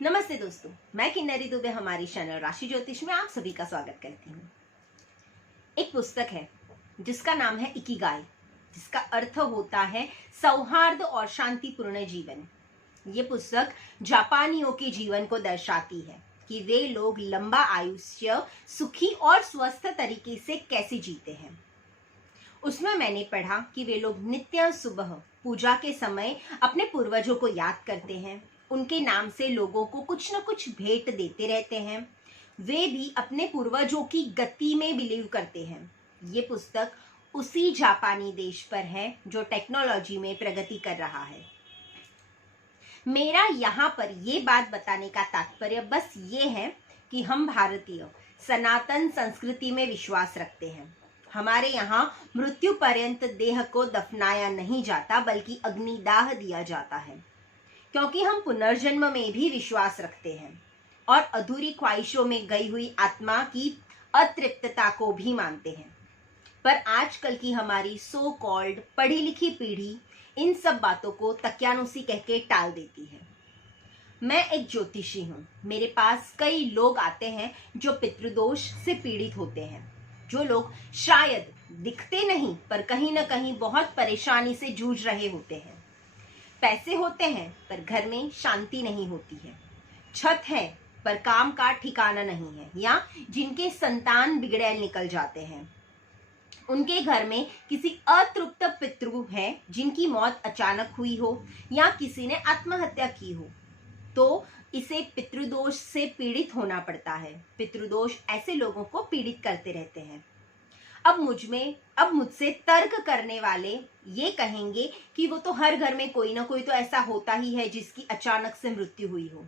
नमस्ते दोस्तों, मैं किन्नरी दुबे हमारी चैनल राशि ज्योतिष में आप सभी का स्वागत करती हूँ। एक पुस्तक है जिसका नाम है इकिगाई, जिसका अर्थ होता है सौहार्द और शांतिपूर्ण जीवन। ये पुस्तक जापानियों के जीवन को दर्शाती है कि वे लोग लंबा आयुष्य सुखी और स्वस्थ तरीके से कैसे जीते हैं। उसमें मैंने पढ़ा कि वे लोग नित्य सुबह पूजा के समय अपने पूर्वजों को याद करते हैं, उनके नाम से लोगों को कुछ न कुछ भेंट देते रहते हैं। वे भी अपने पूर्वजों की गति में बिलीव करते हैं। ये पुस्तक उसी जापानी देश पर है जो टेक्नोलॉजी में प्रगति कर रहा है। मेरा यहाँ पर ये बात बताने का तात्पर्य बस ये है कि हम भारतीय सनातन संस्कृति में विश्वास रखते हैं। हमारे यहाँ मृत्यु पर्यंत देह को दफनाया नहीं जाता बल्कि अग्निदाह दिया जाता है, क्योंकि हम पुनर्जन्म में भी विश्वास रखते हैं और अधूरी ख्वाहिशों में गई हुई आत्मा की अतृप्तता को भी मानते हैं। पर आजकल की हमारी सो कॉल्ड पढ़ी लिखी पीढ़ी इन सब बातों को तकियानुसी कह के टाल देती है। मैं एक ज्योतिषी हूँ। मेरे पास कई लोग आते हैं जो पितृदोष से पीड़ित होते हैं, जो लोग शायद दिखते नहीं पर कहीं ना कहीं बहुत परेशानी से जूझ रहे होते हैं। पैसे होते हैं पर घर में शांति नहीं होती है, छत है पर काम का ठिकाना नहीं है, या जिनके संतान बिगड़ैल निकल जाते हैं। उनके घर में किसी अतृप्त पितृ है जिनकी मौत अचानक हुई हो या किसी ने आत्महत्या की हो, तो इसे पितृदोष से पीड़ित होना पड़ता है। पितृदोष ऐसे लोगों को पीड़ित करते रहते हैं। अब मुझसे तर्क करने वाले ये कहेंगे कि वो तो हर घर में कोई ना कोई तो ऐसा होता ही है जिसकी अचानक से मृत्यु हुई हो,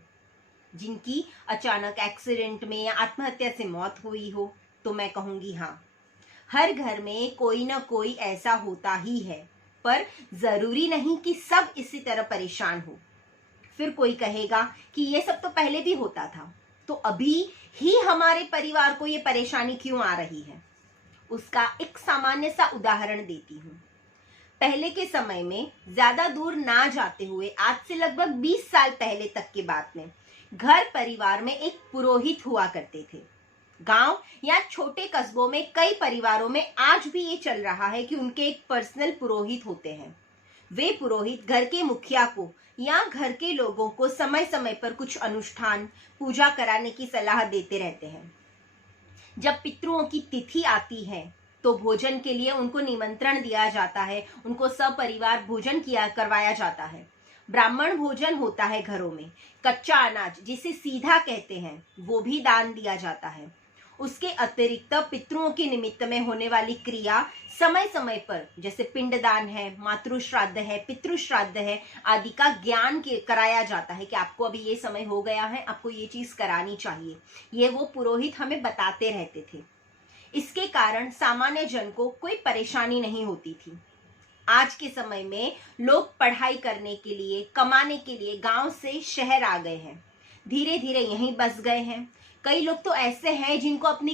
जिनकी अचानक एक्सीडेंट में या आत्महत्या से मौत हुई हो। तो मैं कहूंगी हाँ, हर घर में कोई ना कोई ऐसा होता ही है, पर जरूरी नहीं कि सब इसी तरह परेशान हो। फिर कोई कहेगा कि ये सब तो पहले भी होता था, तो अभी ही हमारे परिवार को ये परेशानी क्यों आ रही है। उसका एक सामान्य सा उदाहरण देती हूँ। पहले के समय में ज्यादा दूर ना जाते हुए आज से लगभग 20 साल पहले तक के बात में घर परिवार में एक पुरोहित हुआ करते थे। गांव या छोटे कस्बों में कई परिवारों में आज भी ये चल रहा है कि उनके एक पर्सनल पुरोहित होते हैं। वे पुरोहित घर के मुखिया को या घर के लोगों को समय समय पर कुछ अनुष्ठान पूजा कराने की सलाह देते रहते हैं। जब पितरों की तिथि आती है तो भोजन के लिए उनको निमंत्रण दिया जाता है, उनको सपरिवार भोजन करवाया जाता है। ब्राह्मण भोजन होता है घरों में। कच्चा अनाज जिसे सीधा कहते हैं वो भी दान दिया जाता है। उसके अतिरिक्त पितरों के निमित्त में होने वाली क्रिया समय समय पर, जैसे पिंडदान है, मातृश्राद्ध है, पितृश्राद्ध है आदि का ज्ञान कराया जाता है कि आपको अभी ये समय हो गया है, आपको ये चीज करानी चाहिए। ये वो पुरोहित हमें बताते रहते थे। इसके कारण सामान्य जन को कोई परेशानी नहीं होती थी। आज के समय में लोग पढ़ाई करने के लिए, कमाने के लिए गांव से शहर आ गए हैं, धीरे धीरे यहीं बस गए हैं। कई लोग तो ऐसे हैं जिनको अपने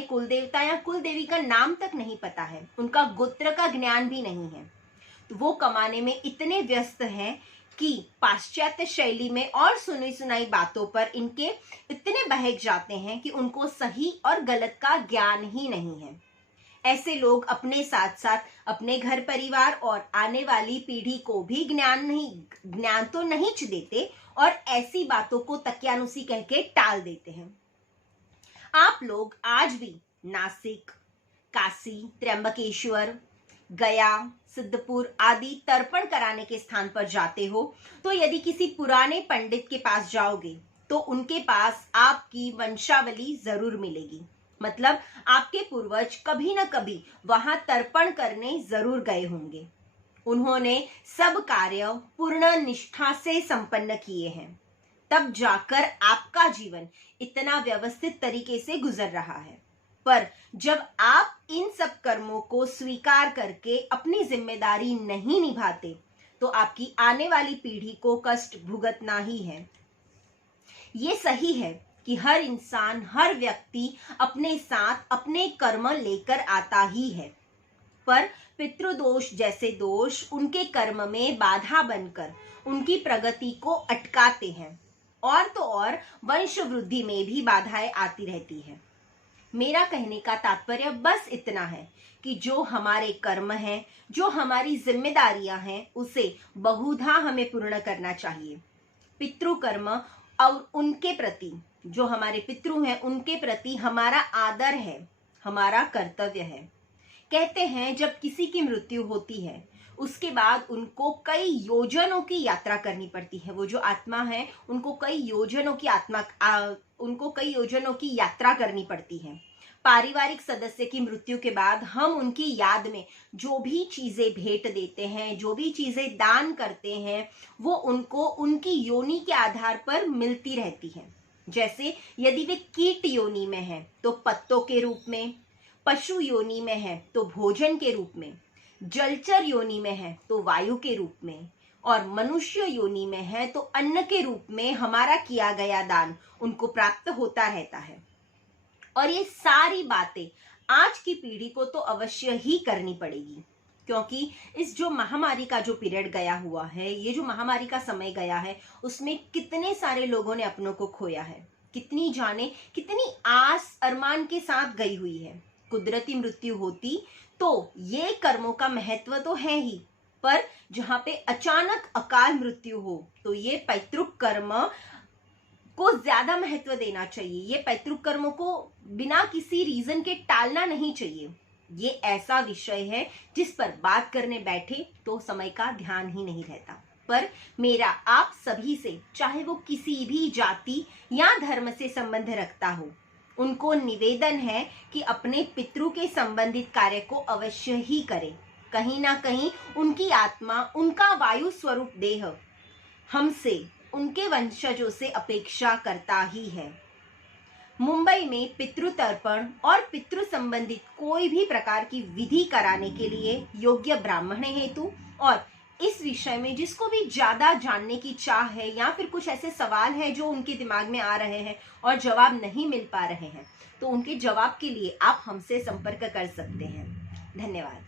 कुल देवता या कुल देवी का नाम तक नहीं पता है, उनका गोत्र का ज्ञान भी नहीं है। तो वो कमाने में इतने व्यस्त हैं कि पाश्चात्य शैली में और सुनी सुनाई बातों पर इनके इतने बहक जाते हैं कि उनको सही और गलत का ज्ञान ही नहीं है। ऐसे लोग अपने साथ साथ अपने घर परिवार और आने वाली पीढ़ी को भी ज्ञान तो नहीं देते और ऐसी बातों को तकियानुसी कह के टाल देते हैं। आप लोग आज भी नासिक, काशी, त्र्यंबकेश्वर, गया, सिद्धपुर आदि तर्पण कराने के स्थान पर जाते हो तो यदि किसी पुराने पंडित के पास जाओगे तो उनके पास आपकी वंशावली जरूर मिलेगी। मतलब आपके पूर्वज कभी ना कभी वहां तर्पण करने जरूर गए होंगे। उन्होंने सब कार्य पूर्ण निष्ठा से संपन्न किए हैं, तब जाकर आपका जीवन इतना व्यवस्थित तरीके से गुजर रहा है। पर जब आप इन सब कर्मों को स्वीकार करके अपनी जिम्मेदारी नहीं निभाते तो आपकी आने वाली पीढ़ी को कष्ट भुगतना ही है। ये सही है कि हर इंसान, हर व्यक्ति अपने साथ अपने कर्म लेकर आता ही है, पर पितृदोष जैसे दोष उनके कर्म में बाधा बनकर उनकी प्रगति को अटकाते हैं और तो और वंश वृद्धि में भी बाधाएं आती रहती है। मेरा कहने का तात्पर्य बस इतना है कि जो हमारे कर्म हैं, जो हमारी जिम्मेदारियां हैं, उसे बहुधा हमें पूर्ण करना चाहिए। पितृ कर्म और उनके प्रति, जो हमारे पितृ हैं उनके प्रति हमारा आदर है, हमारा कर्तव्य है। कहते हैं जब किसी की मृत्यु होती है उसके बाद उनको कई योजनों की यात्रा करनी पड़ती है। वो जो आत्मा है उनको कई योजनों की यात्रा करनी पड़ती है। पारिवारिक सदस्य की मृत्यु के बाद हम उनकी याद में जो भी चीजें भेंट देते हैं, जो भी चीजें दान करते हैं, वो उनको उनकी योनि के आधार पर मिलती रहती है। जैसे यदि वे कीट योनि में है तो पत्तों के रूप में, पशु योनि में है तो भोजन के रूप में, जलचर योनि में है तो वायु के रूप में, और मनुष्य योनि में है तो अन्न के रूप में हमारा किया गया दान उनको प्राप्त होता रहता है। और ये सारी बातें आज की पीढ़ी को तो अवश्य ही करनी पड़ेगी, क्योंकि इस जो महामारी का जो पीरियड गया हुआ है, ये जो महामारी का समय गया है, उसमें कितने सारे लोगों ने अपनों को खोया है, कितनी जाने कितनी आस अरमान के साथ गई हुई है। कुदरती मृत्यु होती तो ये कर्मों का महत्व तो है ही, पर जहां पे अचानक अकाल मृत्यु हो तो ये पैतृक कर्म को ज्यादा महत्व देना चाहिए। ये पैतृक कर्मों को बिना किसी रीजन के टालना नहीं चाहिए। ये ऐसा विषय है जिस पर बात करने बैठे तो समय का ध्यान ही नहीं रहता। पर मेरा आप सभी से, चाहे वो किसी भी जाति या धर्म से संबंध रखता हो, उनको निवेदन है कि अपने पितरों के संबंधित कार्य को अवश्य ही करें। कहीं ना कहीं उनकी आत्मा, उनका वायु स्वरूप देह हमसे, उनके वंशजों से अपेक्षा करता ही है। मुंबई में पितृ तर्पण और पितृ संबंधित कोई भी प्रकार की विधि कराने के लिए योग्य ब्राह्मण हेतु और इस विषय में जिसको भी ज्यादा जानने की चाह है या फिर कुछ ऐसे सवाल है जो उनके दिमाग में आ रहे हैं और जवाब नहीं मिल पा रहे हैं, तो उनके जवाब के लिए आप हमसे संपर्क कर सकते हैं। धन्यवाद।